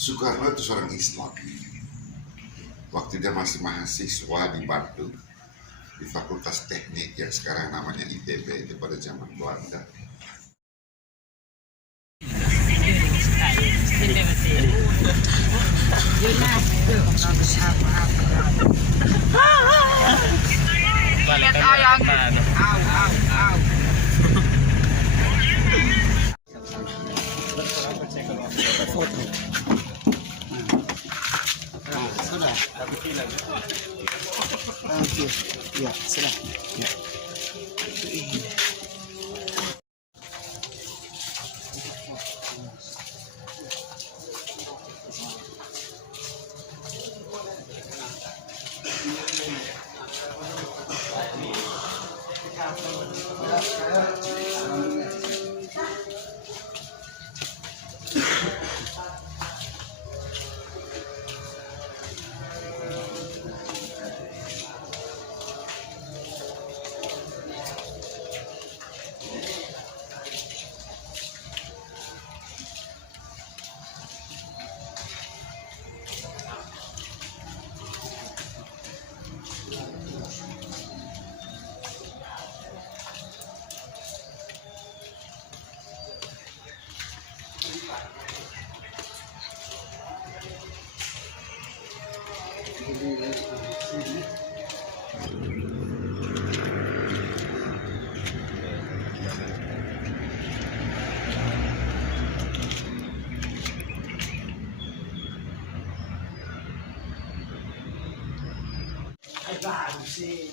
Soekarno itu seorang Islam. Waktu dia masih mahasiswa di Bandung, di Fakultas Teknik yang sekarang namanya ITB, itu pada zaman Belanda. Sudah. Oke, ya sudah. Ya. Baru sih.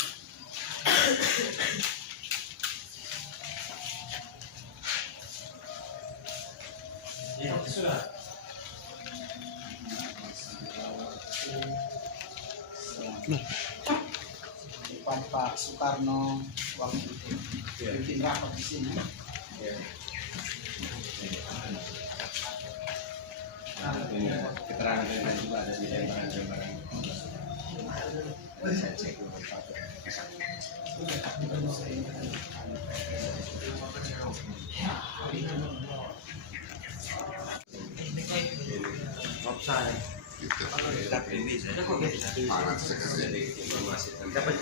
Ya, sudah. Depan Pak Soekarno waktu itu bikin rapat di sini. Keterangan juga ada di barang-barang. Saya cek dulu Pak. Gitu. Tapi ini saya Mana saya kasih informasi tentang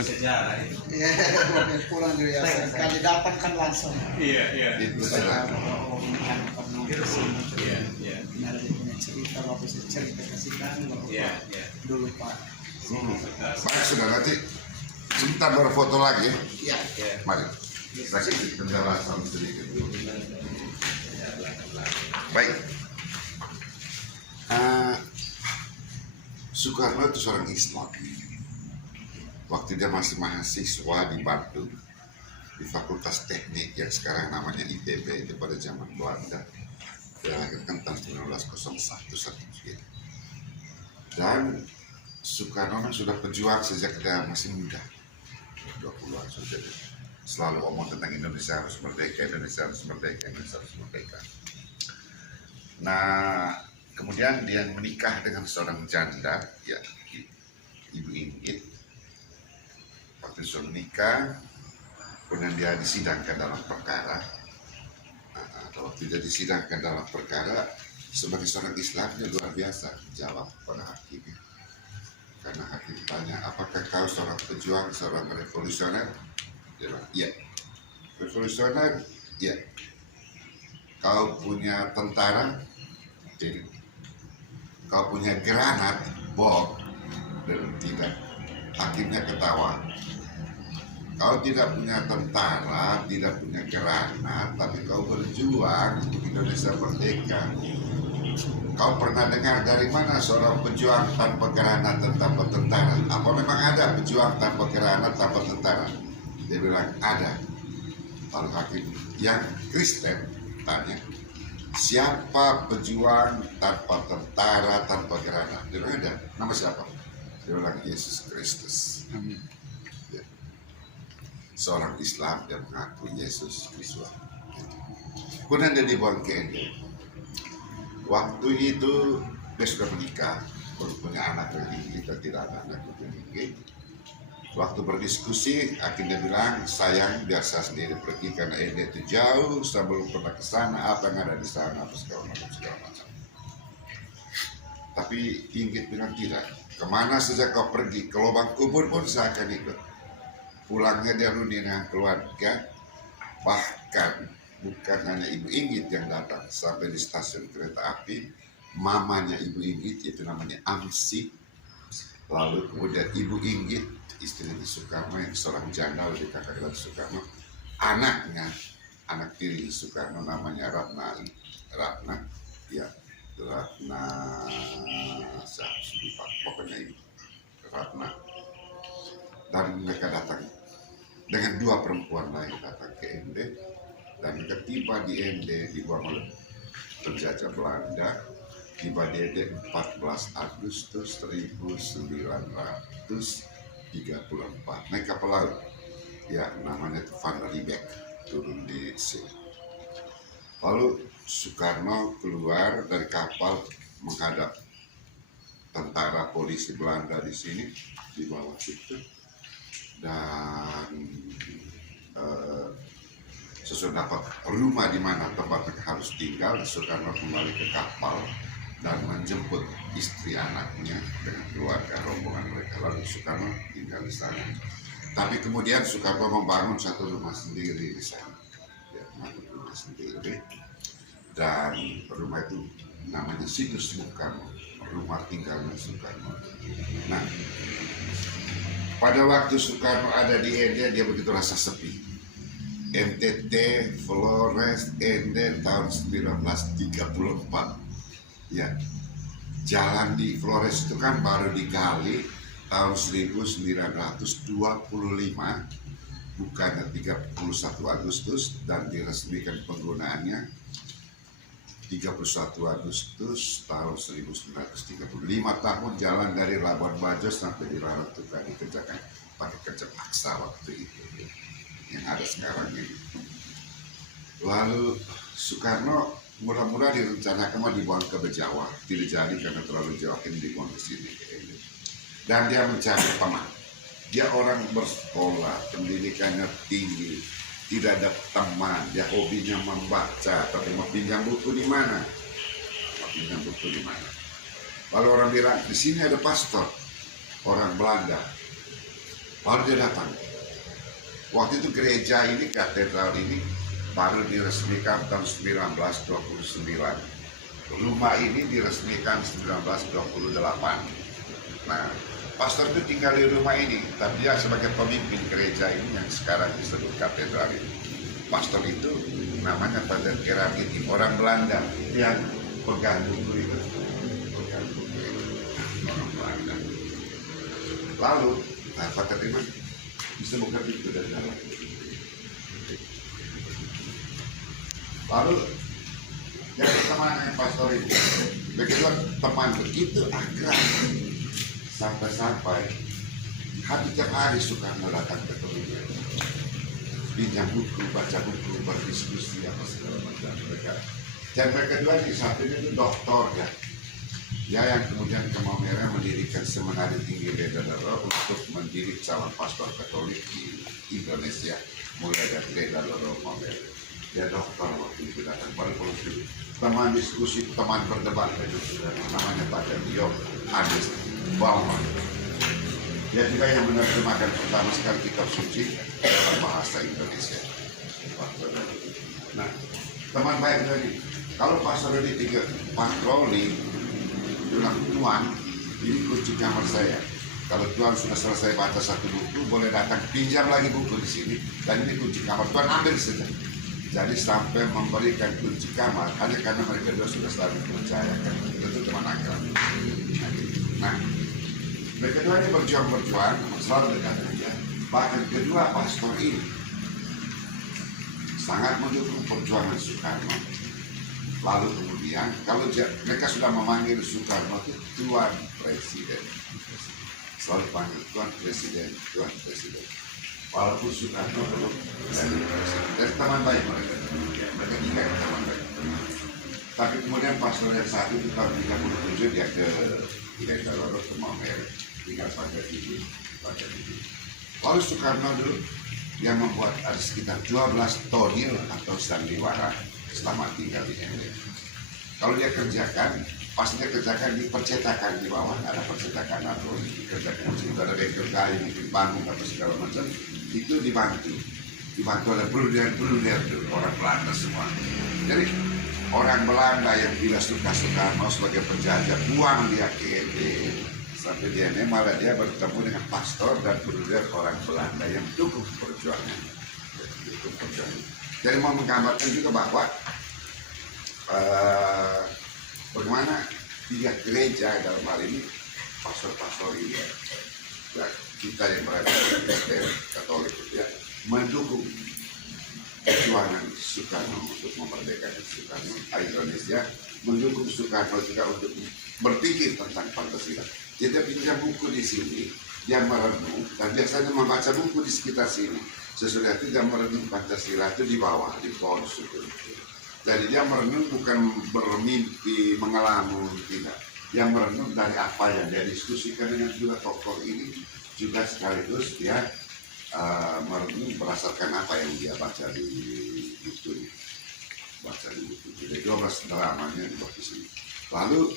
sejarah ini. Ya, pulang dari Yayasan. Kali datang kan langsung. Iya. itu silakan. Iya. Ada punya cerita, bapak saya cerita kasihkan Iya. dulu Pak. Baik, sudah nanti sebentar baru foto lagi ya. Ya. Mari. Kasih penjelasan sedikit dulu. Baik. Soekarno itu seorang Islam. Waktu dia masih mahasiswa di Bandung, di Fakultas Teknik yang sekarang namanya ITB, itu pada zaman Belanda. Dia lahirkan tahun 1901 sekian. Dan Soekarno sudah pejuang sejak dia masih muda, 20-an sudah. Selalu omong tentang Indonesia harus merdeka, Indonesia harus merdeka, Indonesia harus merdeka. Nah, kemudian dia menikah dengan seorang janda, ya, Ibu Inggit. Waktu sudah menikah, kemudian dia disidangkan dalam perkara. Waktu dia disidangkan dalam perkara, sebagai seorang Islam dia luar biasa jawab pada hakim. Karena hakim tanya, apakah kau seorang pejuang, seorang revolusioner? Dia bilang, iya. Revolusioner? Iya. Kau punya tentara? Jadi, kau punya granat, bom? Dan tidak. Hakimnya ketawa. Kau tidak punya tentara, tidak punya granat, tapi kau berjuang untuk Indonesia merdeka. Kau pernah dengar dari mana seorang pejuang tanpa granat dan tanpa tentara? Apa memang ada pejuang tanpa granat, tanpa tentara? Dia bilang, ada. Lalu hakim yang Kristen tanya, siapa pejuang tanpa tentara, tanpa granat? Dia bilang, ada. Nama siapa? Dia bilang, Yesus Kristus. Ya. Seorang Islam yang mengaku Yesus Kristus. Kemudian dia dibuang ke Ende. Waktu itu dia sudah menikah, baru punya anak lagi, kita tidak ada anak lagi. Waktu berdiskusi, akhirnya bilang, sayang biar saya sendiri pergi karena Ende itu jauh, saya belum pernah ke sana, apa yang ada di sana, apa segala macam. Tapi Inggit bilang tidak, kemana saja kau pergi, ke lubang kubur pun saya akan ikut. Pulangnya dia runding dengan keluarga, bahkan bukan hanya Ibu Inggit yang datang, sampai di stasiun kereta api, mamanya Ibu Inggit, itu namanya Amsi, lalu kemudian Ibu Inggit, istri Soekarno yang seorang janda, lebih kakak dari Soekarno, anaknya, anak tiri Soekarno namanya Ratna, ya, Ratna, saya lupa, pokoknya ini, Ratna. Dan mereka datang dengan dua perempuan lain datang ke Ende, dan mereka tiba di Ende dibawa oleh penjajah Belanda, tiba di Ende 14 Agustus 1934, naik kapal laut, ya namanya Van Riebeeck, turun di sini. Lalu Soekarno keluar dari kapal menghadap tentara polisi Belanda di sini, di bawah situ, dan sesudah dapat rumah di mana tempat mereka harus tinggal, Soekarno kembali ke kapal dan menjemput istri anaknya dengan keluarga rombongan mereka. Lalu Soekarno tinggal di sana. Tapi kemudian Soekarno membangun satu rumah sendiri di sana, ya, rumah sendiri, dan rumah itu namanya Situs Soekarno, rumah tinggalnya Soekarno. Nah, pada waktu Soekarno ada di Ende, dia begitu rasa sepi. NTT, Flores, Ende tahun 1934. Ya, jalan di Flores itu kan baru digali tahun 1925, bukannya 31 Agustus, dan diresmikan penggunaannya 31 Agustus tahun 1935. 5 tahun jalan dari Labuan Bajo sampai di Raratukang dikerjakan pakai kerja paksa waktu itu yang ada sekarang ini. Lalu Soekarno murah-murah direncanakan mau dibuang ke Bejawa, tidak jadi karena terlalu jauh, ini dibuang ke sini. Dan dia mencari teman. Dia orang bersekolah, pendidikannya tinggi, tidak ada teman, dia hobinya membaca, tapi mau pinjam buku di mana? Lalu orang bilang, di sini ada pastor, orang Belanda. Lalu dia datang. Waktu itu gereja ini, katedral ini, baru diresmikan tahun 1929. Rumah ini diresmikan 1928. Nah, pastor itu tinggal di rumah ini, tapi dia sebagai pemimpin gereja ini yang sekarang disebut katedral ini. Pastor itu namanya Pater Gerarditi, orang Belanda yang pegang buku itu. Orang Belanda. Lalu, Pater Iman bisa buka pintu dari dalam. Lalu, jadi teman yang pastor itu, begitu teman begitu akrab, sampai-sampai hampir tiap hari Soekarno datang ke rumahnya, pinjam buku, baca buku, berdiskusi apa segala macam mereka. Dan mereka dua di satunya itu doktor ya. Dia yang kemudian ke Maumere mendirikan seminari tinggi Dedaloro untuk mendidik calon pastor Katolik di Indonesia, mulai dari Dedaloro Maumere. Dia dokter waktu itu datang, baru polisi, teman diskusi, teman berdebat itu namanya Pak Dio Adis Bauman. Dia juga yang menerjemahkan pertama sekali kitab suci dalam bahasa Indonesia. Nah, teman baik tadi, kalau pastor ini tiga patroli, bilang, Tuan, ini kunci kamar saya. Kalau Tuan sudah selesai baca satu buku, boleh datang pinjam lagi buku di sini. Dan ini kunci kamar, Tuan ambil saja. Jadi sampai memberikan kunci kamar hanya karena mereka dua sudah selalu percayakan. Itu teman akrab. Nah, mereka dua ini berjuang selalu dekat dengan dia. Bahkan kedua pastor ini sangat mendukung perjuangan Soekarno. Lalu kemudian kalau mereka sudah memanggil Soekarno itu Tuan Presiden, selalu panggil Tuan Presiden. Walaupun Soekarno belum dari teman baik mereka tiga teman baik. Tapi kemudian pastor yang satu di tahun 37 dia ke Dedaloro ke Maumere, tinggal pada ini. Lalu Soekarno dulu yang membuat ada sekitar 12 tonil atau sandiwara selama tinggal di ND. Kalau dia kerjakan, pas dia kerjakan di percetakan di bawah, ada percetakan atau dikerjakan di situ ada bengkel kayu, bikin bambu atau segala macam, itu dibantu oleh Bruder dulu, orang Belanda semua. Jadi orang Belanda yang tidak suka Soekarno sebagai penjajah, buang dia ke ND. Sampai dia ini malah dia bertemu dengan pastor dan Bruder orang Belanda yang dukung perjuangan. Jadi mau menggambarkan juga bahwa bagaimana tiga gereja dalam hal ini pastor-pastor ini ya, kita yang berada di Kristen Katolik ya, mendukung perjuangan Soekarno untuk memerdekakan Soekarno, Indonesia mendukung Soekarno juga untuk berpikir tentang Pancasila. Jadi dia pinjam buku di sini, dia merenung dan biasanya membaca buku di sekitar sini. Sesudah itu dia merenung Pancasila itu di bawah, di pohon syukur. Jadi dia merenung bukan bermimpi mengelamun, tidak. Dia merenung dari apa yang dia diskusikan dengan juga tokoh ini, juga sekaligus dia merenung berdasarkan apa yang dia baca di buku. Jadi 12 dramanya di waktu sini. Lalu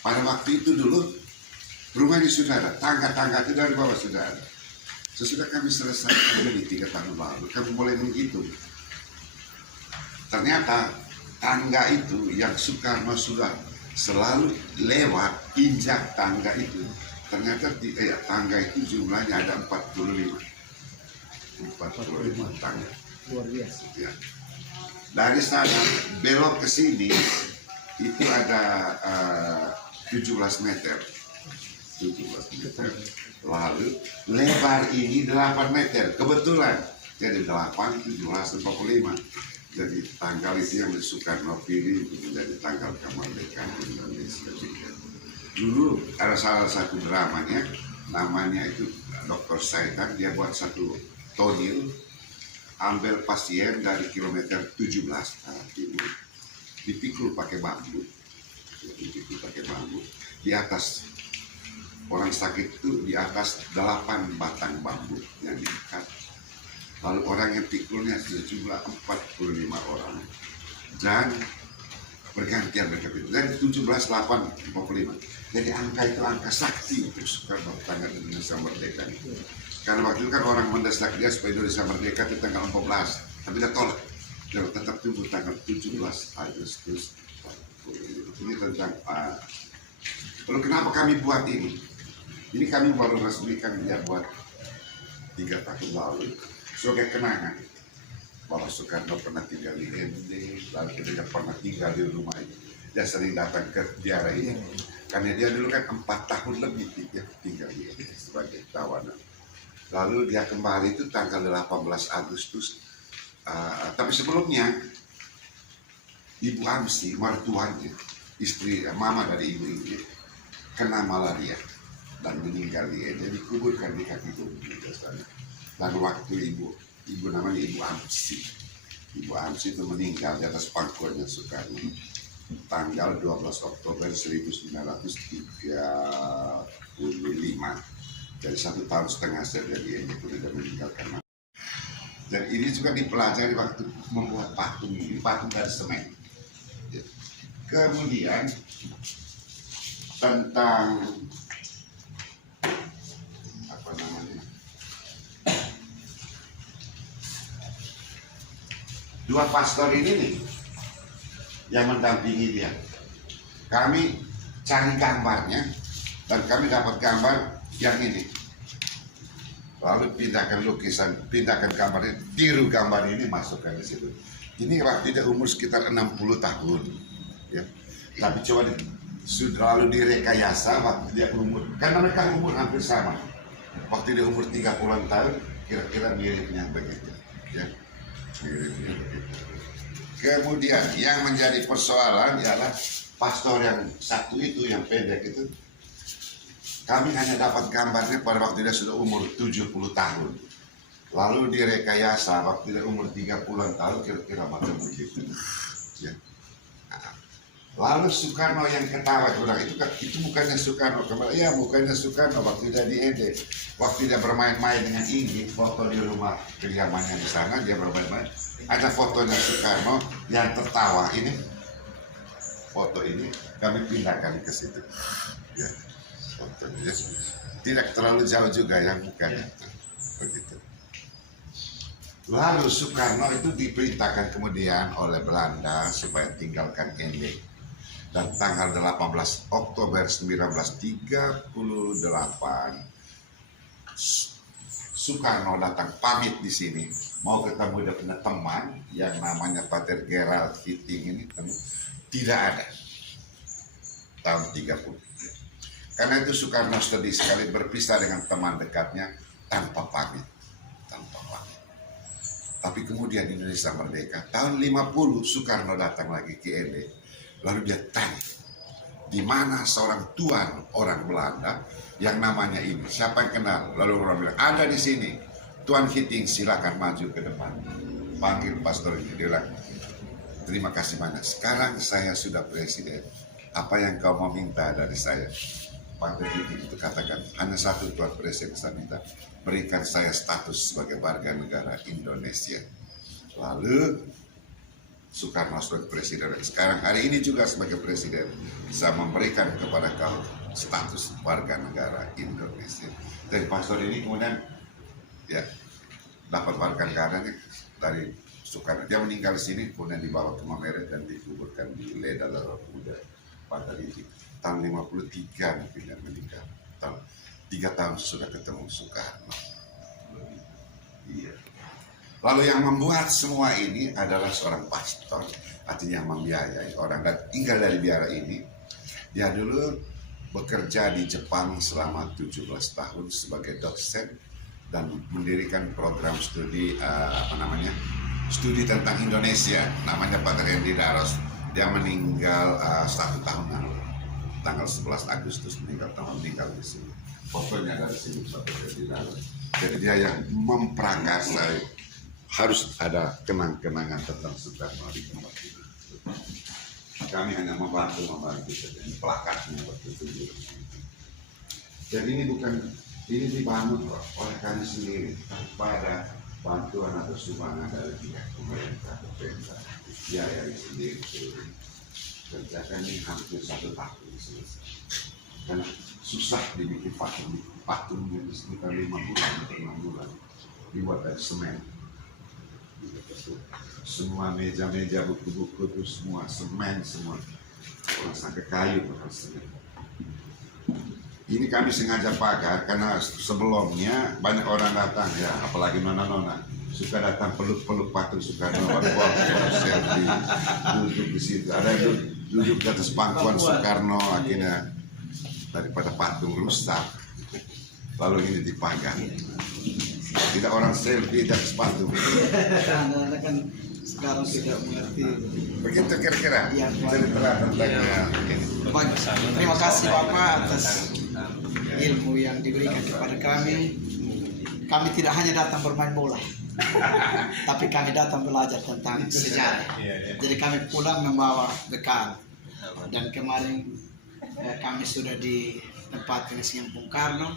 pada waktu itu dulu rumah ini sudah ada, tangga-tangga itu dari bawah sudah ada. Sesudah kami selesai ini 3 tahun lalu, kami mulai menghitung. Ternyata tangga itu yang Soekarno sudah selalu lewat injak tangga itu. Ternyata tangga itu jumlahnya ada 45 tangga. Luar biasa. Ya. Dari sana belok ke sini itu ada 17 meter. 17 meter. Lalu lebar ini 8 meter. Kebetulan jadi 8, 17, 45. Jadi tanggal itu yang Soekarno pilih untuk menjadi tanggal kemerdekaan Indonesia. Dulu ada salah satu dramanya, namanya itu Dr. Saitan, dia buat satu tonil, ambil pasien dari kilometer 17 arah timur, dipikul pakai bambu, di atas orang sakit itu di atas 8 batang bambu yang diikat. Lalu orang yang pikulnya sejumlah 45 orang dan bergantian mereka pikul. Dari 17, 8, 45. Jadi angka itu angka sakti untuk Soekarno tanggal Indonesia Merdeka. Karena waktu itu kan orang mendesak dia supaya Indonesia Merdeka itu tanggal 14, tapi dia tolak. Dia tetap tunggu tanggal 17 Agustus. Ini tentang lalu kenapa kami buat ini? Ini kami baru resmikan dia buat 3 tahun lalu sebagai kenangan bahwa Soekarno pernah tinggal di ND, lalu dia pernah tinggal di rumah ini. Dia sering datang ke daerah ini karena dia dulu kan 4 tahun lebih tinggal di ND sebagai tawanan. Lalu dia kembali itu tanggal 18 Agustus. Tapi sebelumnya Ibu Amsi, mertuanya, istri mama dari ibu ini, kena malaria dan meninggal di ND, dikuburkan di kaki gunung di sana. Dan waktu ibu namanya Ibu Amsi. Ibu Amsi itu meninggal di atas pangkuannya Soekarno tanggal 12 Oktober 1935. Jadi 1,5 tahun saja dia sudah meninggal karena. Dan ini juga dipelajari waktu membuat patung ini, patung dari semen. Kemudian tentang apa namanya? Dua pastor ini nih yang mendampingi dia. Kami cari gambarnya dan kami dapat gambar yang ini. Lalu pindahkan lukisan, pindahkan gambarnya, tiru gambar ini, masukkan di situ. Ini waktu dia umur sekitar 60 tahun. Ya. Tapi coba sudah lalu direkayasa waktu dia umur, karena mereka umur hampir sama. Waktu dia umur 30-an tahun, kira-kira miripnya begitu. Ya. Kemudian yang menjadi persoalan ialah pastor yang satu itu yang pendek itu, kami hanya dapat gambarnya pada waktu dia sudah umur 70 tahun. Lalu direkayasa waktu dia umur 30-an tahun, kira-kira macam begitu. Ya. Lalu Soekarno yang ketawa, orang itu bukannya Soekarno kemarin, ya bukannya Soekarno waktu dia di Ede, waktu dia bermain-main dengan Inggit, foto di rumah kediamannya di sana dia bermain-main, ada fotonya Soekarno yang tertawa ini, foto ini kami pindahkan ke situ, ya fotonya tidak terlalu jauh juga yang bukan begitu. Lalu Soekarno itu diperintahkan kemudian oleh Belanda supaya tinggalkan Ende. Dan tanggal 18 Oktober 1938 Soekarno datang pamit di sini mau ketemu dengan teman yang namanya Pater Gerald Hiting ini tidak ada tahun 30. Karena itu Soekarno sedih sekali berpisah dengan teman dekatnya tanpa pamit. Tapi kemudian Indonesia merdeka tahun 50 Soekarno datang lagi ke Ende. Lalu dia tanya, di mana seorang tuan orang Belanda yang namanya ini? Siapa yang kenal? Lalu orang bilang, ada di sini. Tuan Hiting, silakan maju ke depan. Panggil pastor ini. Dia bilang, terima kasih banyak. Sekarang saya sudah presiden. Apa yang kau mau minta dari saya? Pastor Hiting itu katakan, hanya satu Tuan Presiden saya minta. Berikan saya status sebagai warga negara Indonesia. Lalu Soekarno sebagai presiden, sekarang hari ini juga sebagai presiden bisa memberikan kepada kau status warga negara Indonesia. Dari pastor ini kemudian ya dapat warga negaranya dari Soekarno. Dia meninggal di sini kemudian dibawa ke Mameret dan dikuburkan di Leda Muda pada itu tahun 53 mungkin dia meninggal. 3 tahun sudah ketemu Soekarno. Iya. Lalu yang membuat semua ini adalah seorang pastor, artinya yang membiayai orang dan tinggal dari biara ini. Dia dulu bekerja di Jepang selama 17 tahun sebagai dosen dan mendirikan program studi studi tentang Indonesia, namanya Pater Hendy Daros. Dia meninggal 1 tahun lalu, tanggal 11 Agustus meninggal di sini. Fotonya dari sini Pater Hendy Daros. Jadi dia yang memprakarsai. Harus ada kenang-kenangan tentang Soekarno di tempat ini. Kami hanya membantu saja. Plakatnya waktu itu. Jadi ini dibangun oleh kami sendiri pada bantuan atau sumbangan dari pihak pemerintah, biaya sendiri. Kerjakan ini hampir 1 tahun selesai. Karena susah dibikin patungnya itu sekitar 5 bulan atau 6 bulan. Dibuat dari semen. Semua meja-meja, buku-buku itu semua semen semua, orang sampai kayu bahkan semen. Ini kami sengaja pagar karena sebelumnya banyak orang datang ya, apalagi nona-nona suka datang peluk-peluk patung Soekarno, selfie, duduk di situ. Ada yang duduk di atas pangkuan Soekarno, akhirnya daripada patung rusak, lalu ini dipagar. Tidak orang selfie dan sepatu. Karena kan sekarang tidak mengerti. Begitu kira-kira Ya, cerita tentang ini. Terima kasih Bapak atas ilmu yang diberikan kepada kami. Kami tidak hanya datang bermain bola, tapi kami datang belajar tentang sejarah. Jadi kami pulang membawa bekal. Dan kemarin kami sudah di tempat pengasingan Bung Karno,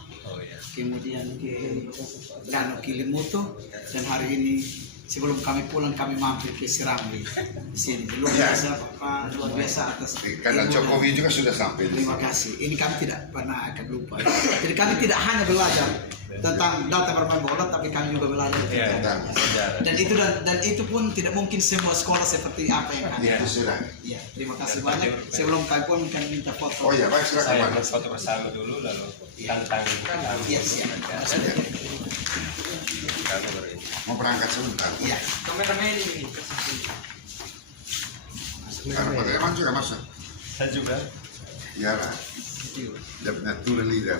kemudian ke Danau Kilimutu, dan hari ini sebelum kami pulang kami mampir ke Serambi di sini. Luar biasa Bapak, luar biasa atas Karena Jokowi juga sudah sampai di terima kasih. Ini kami tidak pernah akan lupa. Jadi kami tidak hanya belajar tentang data bermain bola, tapi kami juga belajar tentang dan itu pun tidak mungkin semua sekolah seperti apa yang kami. itu sudah. Ya, terima kasih banyak. Sebelum kami pun kami minta foto. Oh iya, baik Saya silakan. foto bersama dulu lalu tanda tangan kami. Iya, siap. Mau berangkat sebentar. Iya. Kameramen ini. Karena Pak Eman juga masuk. Saya juga. Iya lah. Dia punya tour leader.